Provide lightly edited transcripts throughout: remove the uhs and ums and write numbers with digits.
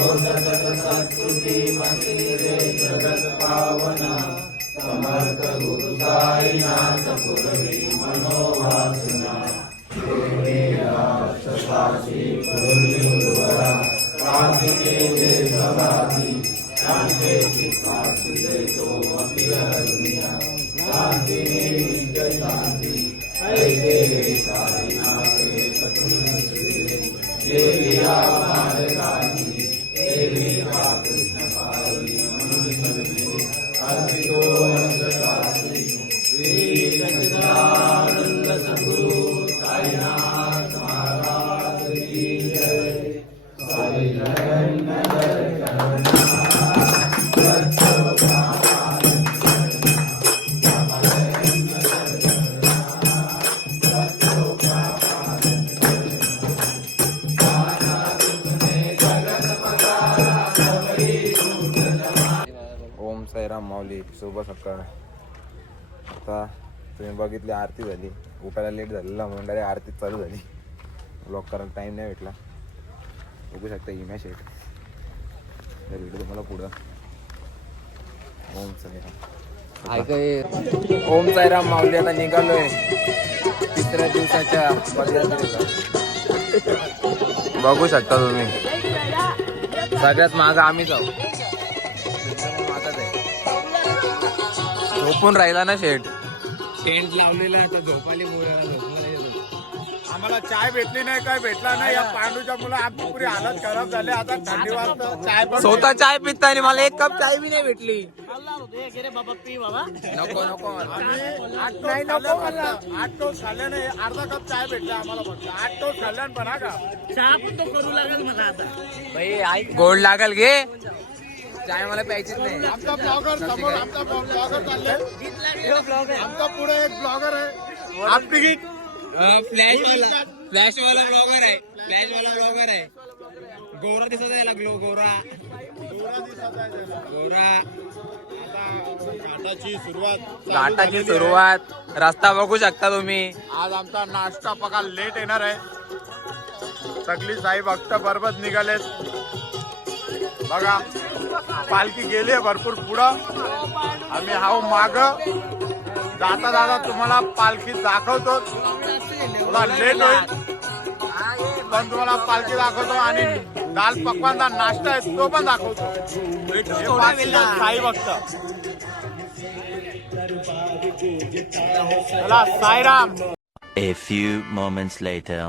सत्कृती मंदिरे जगत पावना समर्थ गुरु साईनाथ पूर्वी मनोवासना राष्ट्रवासी पूर्वी गुरुवरा प्राप्तिके जे सवादी शांते चित्तासुदे तो अखिल दुनिया शांति नित्य शांति ऐसे साईनाथे सत्कृति जे लिया मार्गाची देवी का कृष्ण पारी मनुष्य अर्पितो अंतरासी श्री सच्चिदानंद सद्गुरु साईनाथ महाराज की जय। साई जय नगर ओम साईराम माऊली. शुभ सकाळ. आता तुम्ही बघितली आरती झाली. उठायला लेट झालेला म्हणून डायरेक्ट आरती चालू झाली. ब्लॉक करायला टाईम नाही भेटला. बघू शकता इम्या शेट भेटू तुम्हाला पुढं. ओम साईराम. ओम साईराम माऊली. आता निघालोय तिसऱ्या दिवसाच्या पदयात्रेला. बघू शकता तुम्ही सगळ्यात मागं आम्ही जाऊ. झोपून राहिला ना शेट. टेंट लावलेला आता झोपाली. आम्हाला चाय भेटली नाही, काय भेटला नाही. या पांडूच्या मुलं आमची पुरी हालत खराब झाली. आता थंडी वाजता चाय पण स्वतः चाय पिता आणि मला एक कप चाय बी नाही भेटली. नको नको नाही नको मला. 8 टोस्ट खाल्ले नाही. अर्धा कप चाय भेटला आम्हाला फक्त. 8 टोस्ट खाल्ल्यान पण हा का चहा पण तो करू लागेल मला आता. गोड लागल घे. चाय मला प्यायचीच नाही. आमचा ब्लॉगर समोर. आमचा ब्लॉगर चालले. आमचा पुढे एक ब्लॉगर आहे. आपली फ्लॅश वाला ब्लॉगर आहे. फ्लॅश वाला ब्लॉगर आहे. गोरा दिसत आहे लागलो. गोरा घाटाची सुरुवात. रस्ता बघू शकता तुम्ही. आज आमचा नाश्ता पका लेट येणार आहे. सगळी साई भक्त बरोबर निघालेत बघा. पालखी गेली आहे भरपूर पुढं. आम्ही हाव माग. जाता जाता तुम्हाला पालखी दाखवतो. थोडा लेट होईल पण तुम्हाला पालखी दाखवतो. आणि दाल पकवानचा नाश्ता आहे तो पण दाखवतो. साई भक्त. चला Sairam. A few moments later.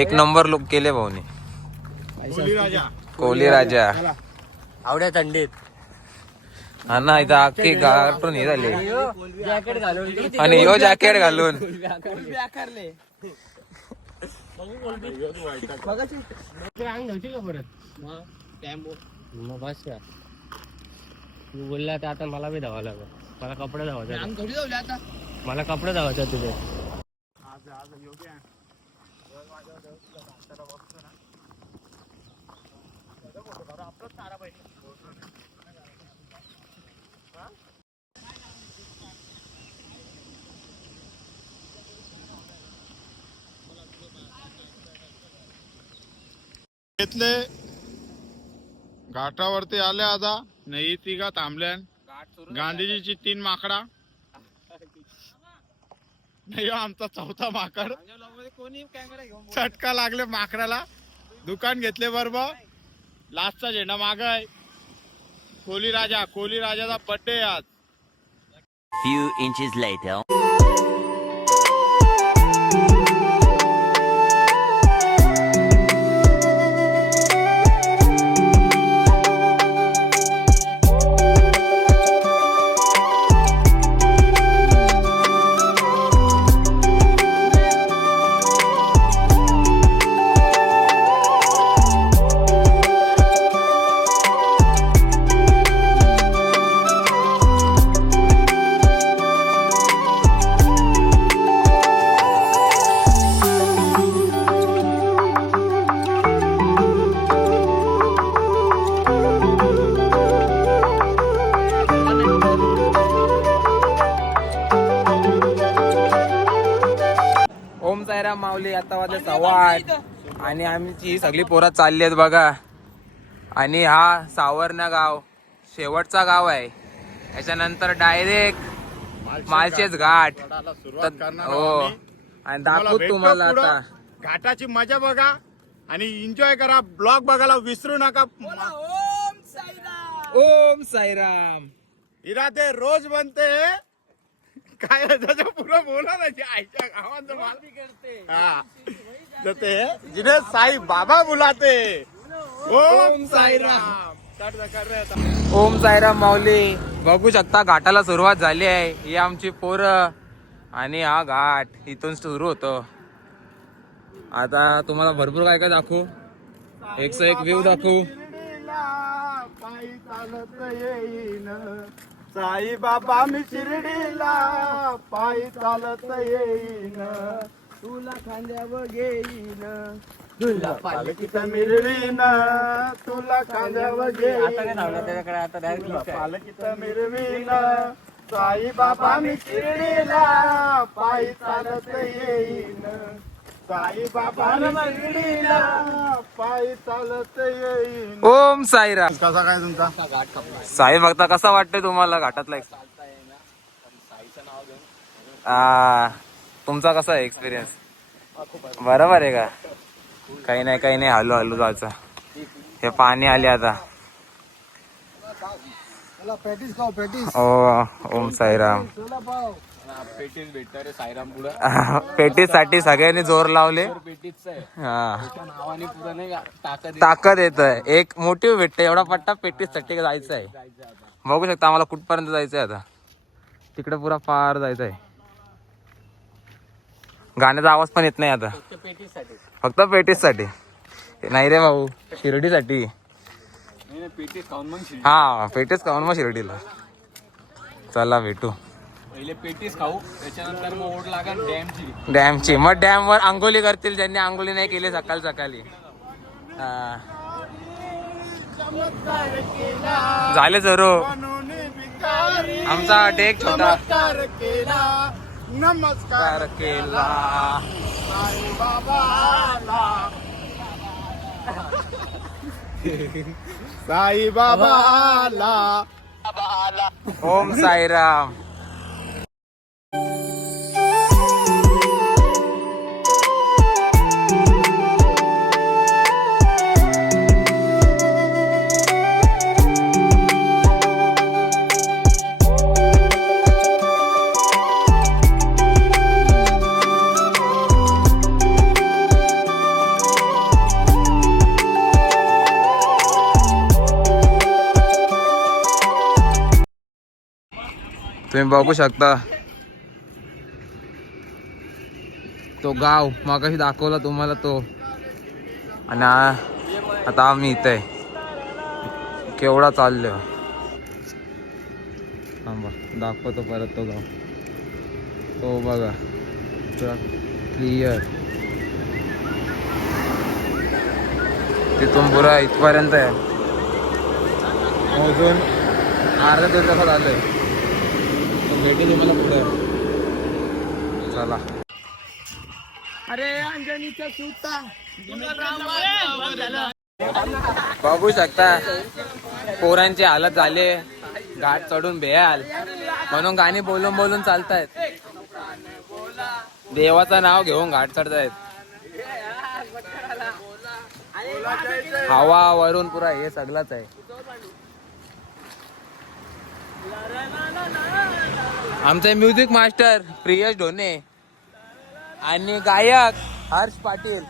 एक नंबर लुक केले भाऊनी. कोहली राजा. आवड्या थंडीत हा ना. इथं अख्खी गाठून हे झाली. जॅकेट घालून आणि यो जॅकेट घालून बस का तू बोलला तर आता मला बी धावा लागेल. मला कपडे धावायचे. मला कपडे धावायचे तुझे. घेतले घाटावरती आले. आता नाही तिघा थांबल्या. गांधीजीची 3 माकडा. नाही आमचा 4था माकड. चटका लागले माकडाला. दुकान घेतले बरोबर. लास्टचा झेंडा माग आहे. कोहली राजाचा बर्थडे आज. Few inches later. वाजले 8:15 आणि आमची सगळी पोरं चालली आहेत बघा. आणि हा सावरना गाव शेवटचा गाव आहे. याच्यानंतर डायरेक्ट माळशेज घाट. हो आणि दाखवू तुम्हाला आता घाटाची मजा बघा आणि एन्जॉय करा. ब्लॉग बघायला विसरू नका. ओम साईराम. इरादे रोज बनते काय त्याच्या पुरं बोला ना आईच्या गावात जाते जिन्हें साई बाबा बुलाते. ओम साईराम. ओम साईराम माऊली. बघू शकता घाटाला सुरुवात झाली आहे. ही आमची पोरं आणि हा घाट इथून सुरू होतो. आता तुम्हाला भरपूर काय काय दाखवू. 101 व्ह्यू दाखवू. पायी चालत येईन साई बाबा मी शिर्डीला पायी चालत येईन तुला खांद्यावर घेईन तुला पालखीत मिरवीन तुला खांद्यावर घेईन पालखीत मिरवीन साई बाबा मी शिर्डीला पायी चालत येईन साई बाबा शिर्डीला पायी चालत येईन. ओम साईराम. कसा काय तुमचा साई बघता कसा वाटतंय तुम्हाला घाटातला तुमचा कसा आहे एक्सपिरियन्स? बरोबर आहे का? काही नाही हलू हलू जायचं. हे पाणी आले आता. ओम साईराम. पेटीस भेटणार रे साईराम पुढं. पेटीस साठी सगळ्यांनी जोर लावले. ताकद येत आहे. एक मोटिव्ह भेटते. एवढा पट्टा पेटीस साठी जायचं आहे. बघू शकता आम्हाला कुठपर्यंत जायचंय आता. तिकडे पुरा पार जायचं आहे. गाण्याचा आवाज पण येत नाही आता. फक्त पेटीस साठी नाही रे भाऊ. शिर्डीसाठी. हा पेटीस खाऊन मग शिर्डीला. चला भेटू. पहिले पेटीस खाऊ त्याच्यानंतर मग ओढ लागा डॅमची. मग डॅम वर आंघोळी करतील ज्यांनी आंघोळी नाही केली सकाळी. झाले जरो. आमचा डेक छोटा नमस्कार केला साई बाबाला साई बाबाला. ओम साईराम. तुम्ही बघू शकता तो गाव मगाशी दाखवला तुम्हाला तो. आणि आता आम्ही इथे आहे. केवढा चाललो. थांबा दाखवतो परत तो गाव. तो बघा क्लिअर. तिथून पुरा इथपर्यंत आहे. अजून अर्धा दिवस कसा झालंय. भेटी तुम्हाला पुढे. चला. अरे अंजनीच्या सुता बघू शकता पोरांची हालत झाले. घाट चढून भेल म्हणून गाणी बोलून चालतायत. देवाचं नाव घेऊन घाट चढतायत. हवा वरून पुरा हे सगळंच आहे. आमचे म्युझिक मास्टर प्रियश ढोणे आणि गायक हर्ष पाटील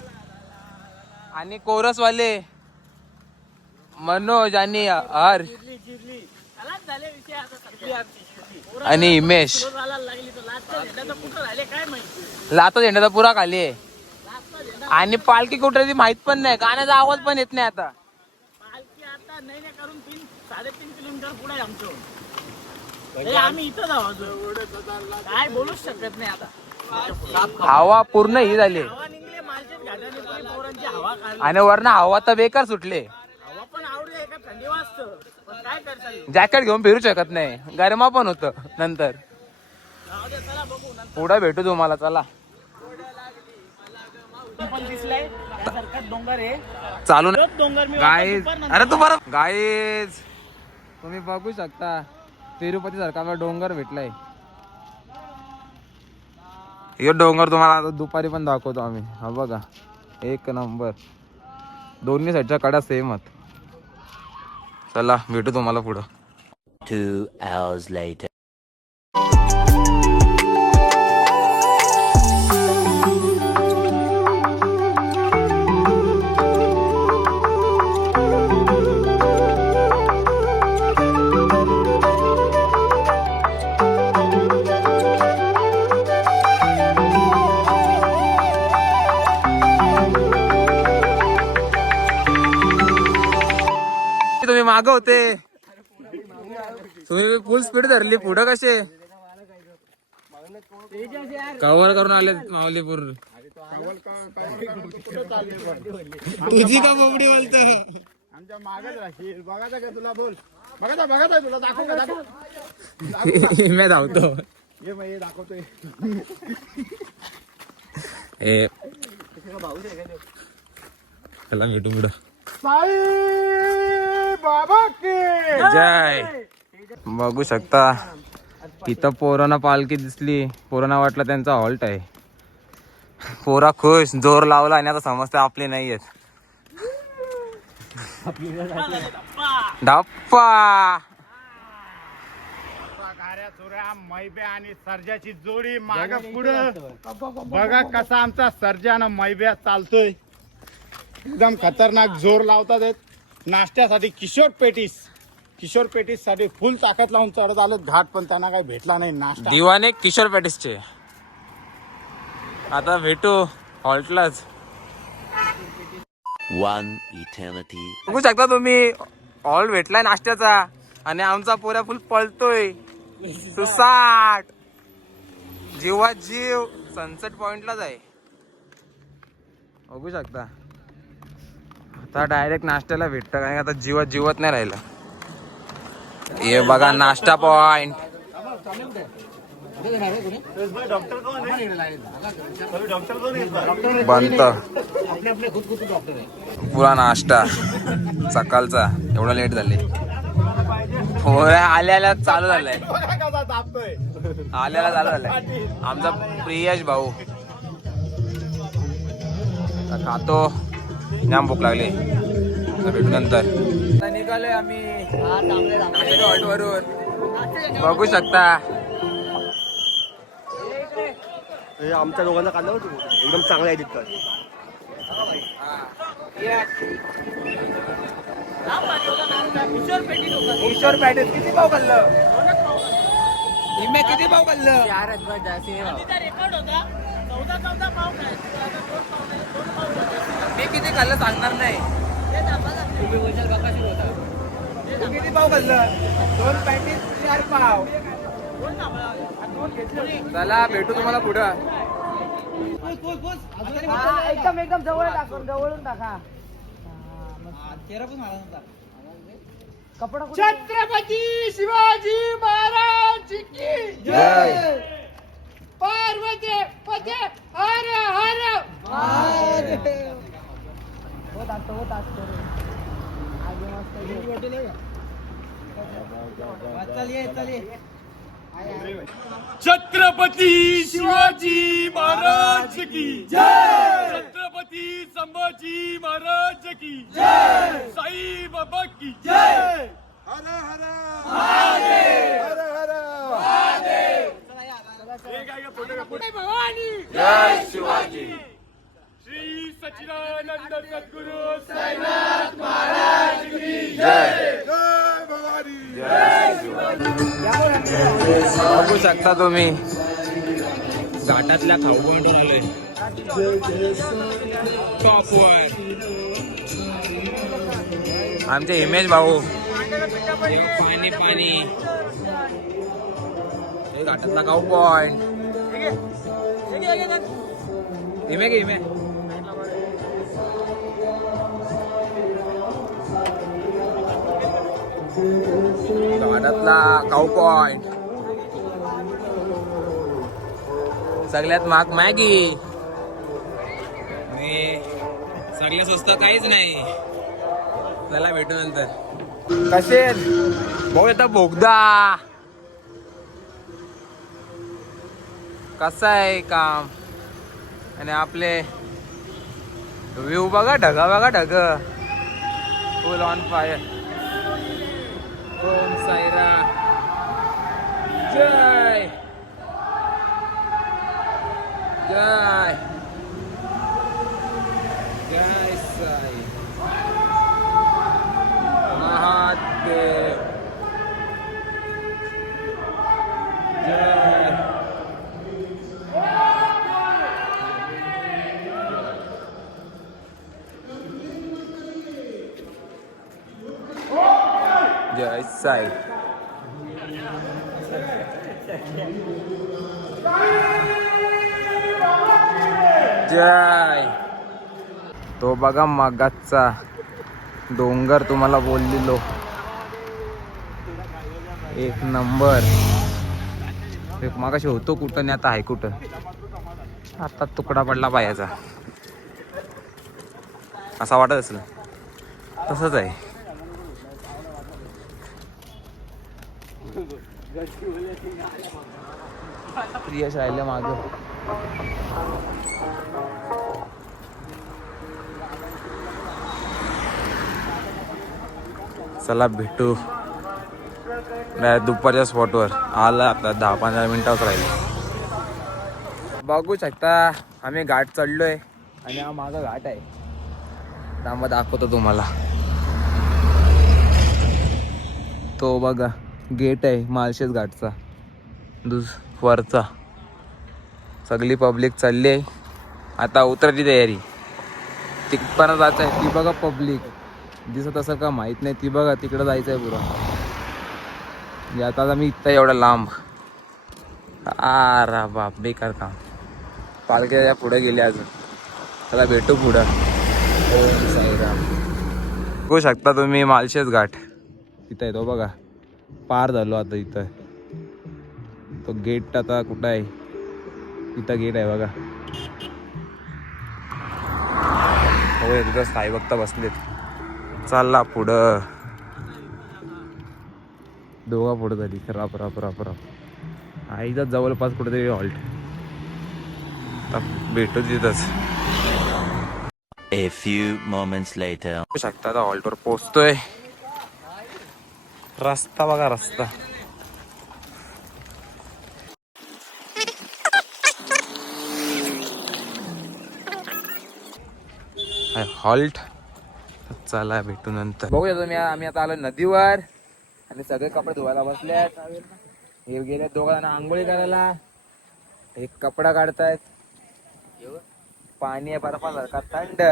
आणि कोरसवाले मनोज आणि हर्ष आणि हिमेश. लाता झेंड्याचा पुरा खाली आहे. आणि पालखी कुठे माहित पण नाही. गाण्याचा आवाज पण येत नाही आता. पालखी आता नाही करून 3-3.5 किलोमीटर पुढे आमचं. आम्ही इथं जाऊ काय बोलूच शकत नाही आता. हवा पूर्ण ही झाली. हवा निघले मालशेज घाटाने पोरांची हवा काढली. आणि वरनं हवा तर बेकार सुटले. हवा पण आवडली आहे का थंडी वाजतं पण काय करता येईल. जॅकेट घेऊन फिरू शकत नाही. गरमा पण होत नंतर. चला बघू नंतर. पुढे भेटू तुम्हाला. चला. पण दिसलाय त्यासारखा डोंगर आहे. चालू तोच डोंगर मी गाईज. दुपारनंतर अरे तू बरं गाईज तुम्ही बघू शकता तिरुपती सारखा डोंगर भेटलाय. हे डोंगर तुम्हाला आता दुपारी पण दाखवतो आम्ही. हा बघा एक नंबर. दोन्ही साईडच्या कडा सेम आहेत. चला भेटू तुम्हाला पुढं. 2 hours later. तुम्ही माग होते. तुम्ही फुल स्पीड धरली. पुढं कसे कव्हर करून आले माऊलीपूर. तुझी का बोबडी बोलतोय. आमच्या मागच राहशील. बघायचं का तुला? बोल. बघायचं तुला दाखव का? दाखव. मी धावतो. ये मग हे दाखवतोय. चला भेटू पुढं. साई बाबा की जय. बघू शकता इथं पोरांना पालखी दिसली. पोरांना वाटलं त्यांचा हॉल्ट आहे. पोरा खुश. जोर लावला आणि आता समजते आपली नाही आहेत. धप्पा. गाऱ्या चोऱ्या मैब्या आणि सर्जाची जोडी माग पुढं. बघा कसा आमचा सर्जा आणि मैब्या चालतोय. एकदम खतरनाक जोर लावतात. नाश्त्यासाठी किशोर पेटीस साठी फुल ताकद लावून चढत आलो घाट, पण त्यांना काही भेटला नाही नाश्ता. दिवाने किशोर पॅटिसचे. आता भेटू हॉल्टलाच. 1 eternity. बघू शकता तुम्ही हॉल्ट भेटलाय नाश्त्याचा आणि आमचा पोऱ्या फुल पळतोय. सुसाट जीवात जीव सनसेट पॉइंटलाच आहे. बघू शकता आता डायरेक्ट नाश्त्याला भेटतं कारण आता जीवत नाही राहिलं. हे बघा नाश्ता पॉइंट. बनत पुरा नाश्ता सकाळचा. एवढा लेट झाले. आल्याला चालू झालंय. आल्याला चालू झालंय. आमचा प्रियश भाऊ खातो. जाम भूक लागली. भेटू नंतर. निघालोय आम्ही वरून. बघू शकता आमच्या दोघांना काढलं एकदम चांगला एडिट कर. किशोर पॅटेल किती भाव खाल्लं. किती भाव खाल्लं. रेकॉर्ड होता 14 पाव काय. मी किती खाल्लं सांगणार नाही. तू किती पाव खाल्लं. 2 पॅटीस 4 पाव. चला भेटू तुम्हाला पुढं. एकदम जवळून टाका. कपडा छत्रपती शिवाजी महाराज की जय. पार्वती पते हर हर महादेव. होत असतो आगे मस्त. छत्रपती शिवाजी महाराज की जय. छत्रपती संभाजी महाराज की जय. साई बाबा की जय. हर हर महादेव. हर हर महादेव. भवानी जय शिवाजी. श्री सच्चिदानंद सद्गुरु साईनाथ महाराज की जय. जय भवानी जय शिवाजी. बघू शकता तुम्ही घाटातल्या खाऊ पॉइंटवर आलोय. टॉपवर आमचे हिमेश भाऊ. पाणी हे घाटातला खाऊ पॉइंट. हिमे घाटातला काऊ पॉइंट. सगळ्यात महाग मॅगी. लागल्या स्वस्त काहीच नाही. चला भेटू नंतर. कसे भाऊ येता बोगदा कसा आहे काम आणि आपले व्ह्यू बघा ढगा बघा ढग फुल ऑन फायर. ओम साईरा जय जय जय साई महादेव जय जय साई जय. तो बघा मागाचा डोंगर तुम्हाला बोललेलो एक नंबर. एक मागाशी होतो कुठं आणि आता आहे कुठं. आता तुकडा पडला पायाचा असा वाटत असेल तसंच आहे. प्रियश राहिलं माग. चला भेटू दुपारच्या स्पॉटवर. आला आता 10-15 मिनिटात राहिले. बघू शकता आम्ही घाट चढलोय आणि हा माझा घाट आहे. थांबा दाखवतो तुम्हाला. तो बघा गेट आहे माळशेज घाटचा वरचा. सगळी पब्लिक चालली आहे आता उतरायची तयारी. तिकडपर्यंत जायचं आहे. ती बघा पब्लिक दिसत असं का माहित नाही. ती बघा तिकडं जायचं आहे पुरा. म्हणजे आता मी इथं एवढा लांब. रा बाप बेकार काम. पालख्या पुढे गेले अजून. त्याला भेटू पुढं. ओम साईराम. बघू शकता तुम्ही माळशेज घाट इथं आहे. तो बघा पार झालो आता. इथं तो गेट आता कुठं आहे. इथं गेट आहे बघा. हो तिथं साई भक्त बसलेत. चालला पुढं. दोघा पुढं झाली. राप राप राप राप. आईचा जवळपास कुठेतरी हॉल्ट. भेटू तिथंच. A few moments later. बघू शकता आता हॉल्टवर पोहोचतोय. रस्ता बघा रस्ता. हॉल्ट. चला भेटू नंतर. बघूया तुम्ही. आम्ही आता आलो नदीवर आणि सगळे कपडे धुवायला बसल्यात. हे गेले दोघा जण आंघोळी करायला. एक कपडा काढतायत. पाणी आहे बर्फासारखा थंड.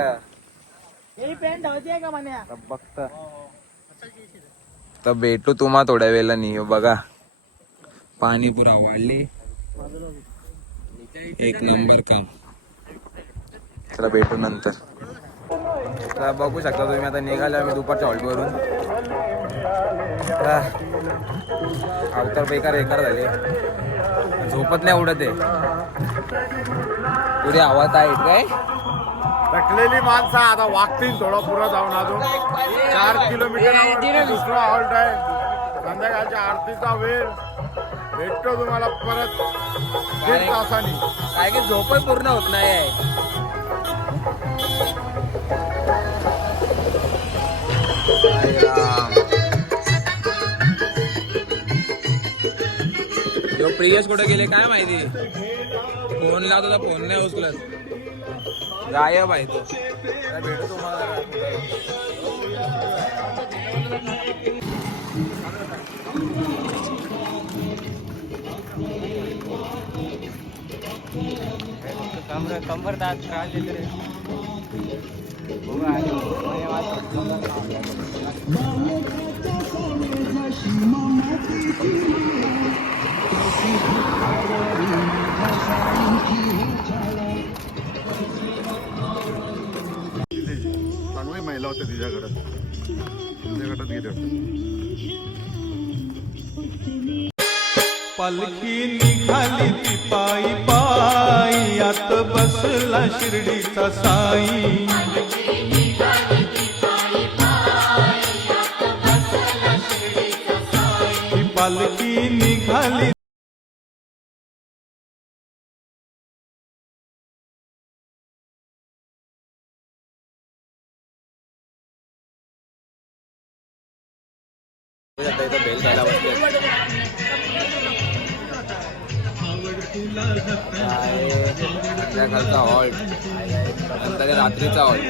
बघता तर भेटू तुम्हा थोड्या वेळाने. बघा पाणी पुरा वाढले. एक नंबर काम. चला भेटू नंतर. तर बघू शकता तुम्ही आता निघाले आम्ही दुपारच्या हॉल्टवरून. अवतार बेकार झाले. झोपत नाही उडत आहे. पुढे आवाज आहे काय. थकलेली माणसं आता वागतील थोडं पुढं जाऊन. अजून 4 किलोमीटर दुसरा हॉल्ट आहे. संध्याकाळच्या आरतीचा वेळ. भेटतो तुम्हाला परत 1.5 तासांनी. काय की झोपच पूर्ण होत नाही. प्रियश कुठे गेले काय माहिती. फोन लावतो तर फोन नाही उचलत. गायब आहे तो. भेटू तुम्हाला. कंबर दात त्रास देते रे. चांगली महिला होत्या तिच्याकडे. तुमच्या गटात गेले होते. पालखी निघाली ती पायी पायी आत बसला शिर्डीचा साई ती पालखी निघाली इथं बेल खायला बसले संध्याकाळचा हॉल्ट नंतर रात्रीचा हॉल्ट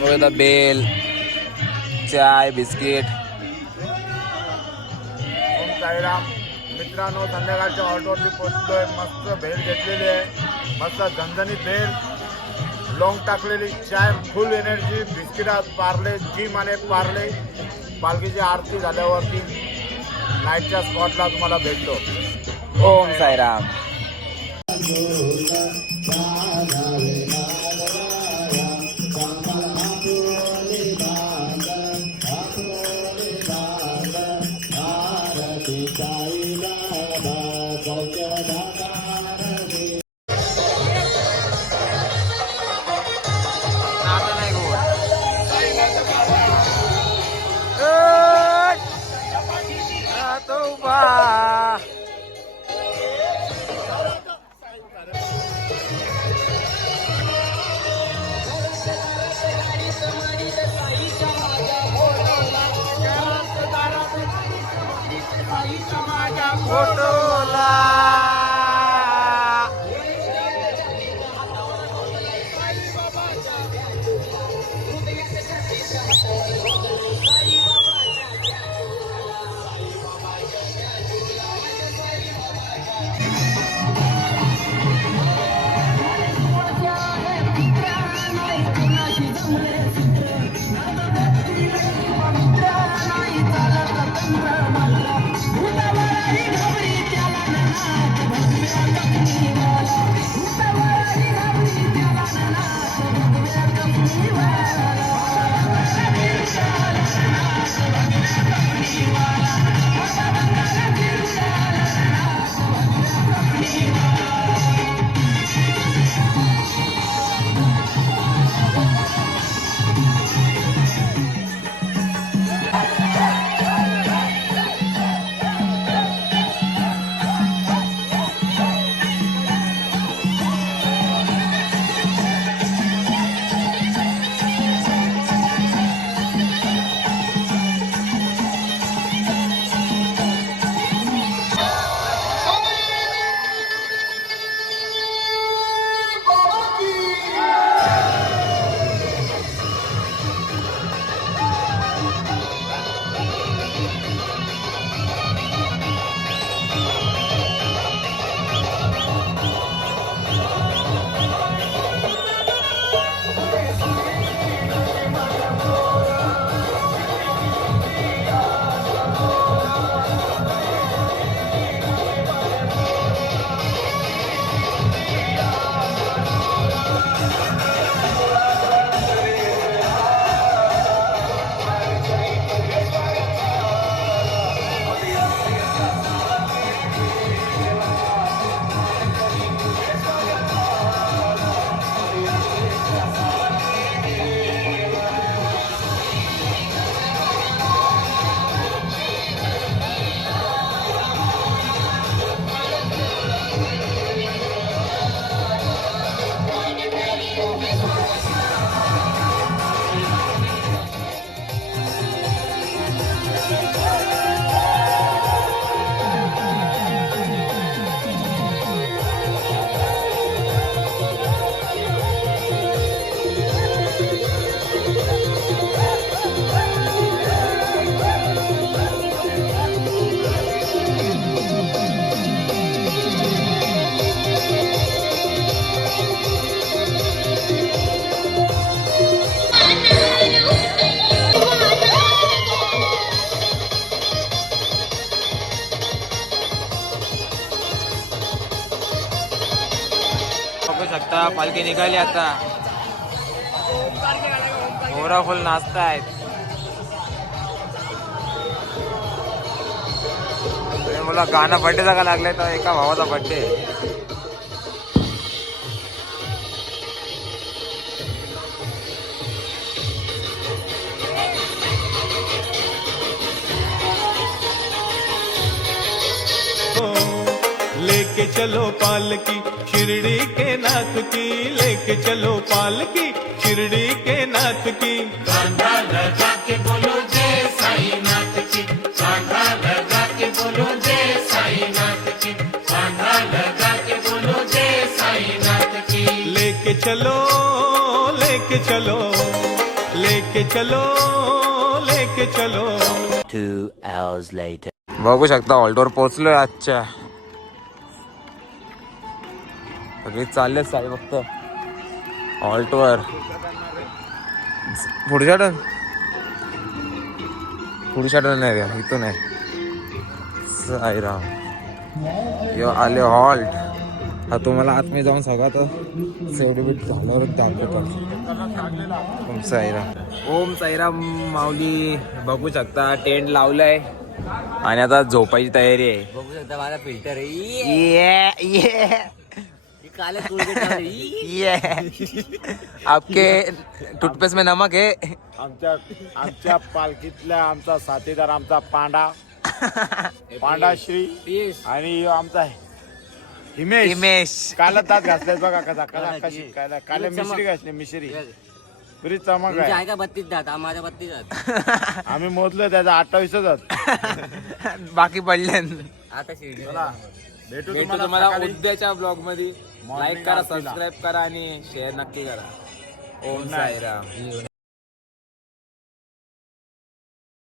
बघा बेल चाय बिस्किट. ओम साईराम मित्रांनो, संध्याकाळच्या हॉल्टवरती पोहोचतोय. मस्त भेल घेतलेली आहे, मस्त झणझणीत भेल, लॉंग टाकलेली चाय, फुल एनर्जी, बिस्किटात पार्ले जिम आणि पार्ले. पालखीची आरती झाल्यावरती नाईटच्या स्पॉटला तुम्हाला भेटतो. ओम साईराम. शकता पालखी निघाली आता. मोरा फुल नाचतायत. मला गाणं बड्डेचा का लागलाय तर एका भावाचा बड्डे. लेके चलो पालकी शिरडी के नाथ की, लेके चलो पालकी शिरडी के नाथ की. कांधा लगा के बोलो जय साईनाथ की, कांधा लगा के बोलो जय साईनाथ की, कांधा लगा के बोलो जय साईनाथ की. लेके चलो लेके चलो लेके चलो लेके चलो. 2 hours later. बघू शकता हॉल्टवर पोहोचलोय आजच्या. सगळे चालले साई फक्त हॉल्टवर. पुढच्या टर्न नाही रे, इथून आहे. साईराम यो आले हॉल्ट. हा तुम्हाला आतमध्ये जाऊन सगळं तर सेलिब्रेट झाल्यावरच दाखवतो. ओम साईराम. ओम साईराम माऊली. बघू शकता टेंट लावलाय आणि आता झोपायची तयारी आहे. बघू शकता माझा फिल्टर आपके टूथपेस्ट में नमक है. आमच्या पालखीतल्या आमचा साथीदार आमचा पांडाश्री आणि आमचा हिमेश. काल दात घासले बघा कसा कशी काल मिश्री घासली मिश्री. पुरी चमक आहे का 32 दात माझ्या 32 दात. आम्ही मोजलं त्याचा 28 दात. बाकी पडले. आता शिर्डी भेटू तुम्हाला उद्याच्या ब्लॉग मध्ये. लाईक करा, सबस्क्राईब करा आणि शेअर नक्की करा. ओम साईराम.